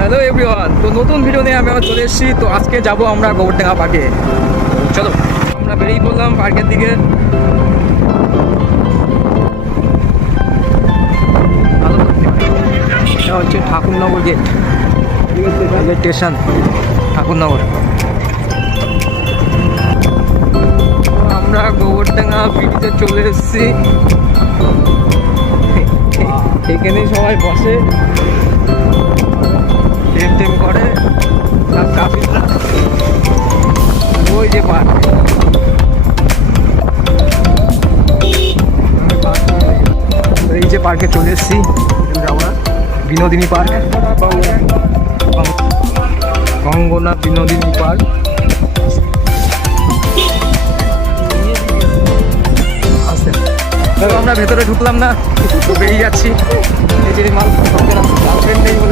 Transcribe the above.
Hello everyone, তো নতুন video নিয়ে আমি আবার চলে এসেছি। তো আজকে যাব আমরা গোবরডাঙ্গা পার্কে। চলো আমরা বেরিয়ে পড়লাম পার্কের দিকে। এটা হচ্ছে Thakurnagar gate, railway station Thakurnagar. আমরা গোবরডাঙ্গা ব্রিজে চলে এসেছি। এখানে সবাই বসে, টেম করে সব কাফিররা। ওই যে পার্ক, এই যে পার্কে চলে এসেছি আমরা, বিনোদিনী পার্ক, গঙ্গনা বিনোদিনী পার্ক। আমরা ভেতরে ঢুকলাম না, বেরিয়ে যাচ্ছি। এই যে মাল গার্লফ্রেন্ড নেই বলে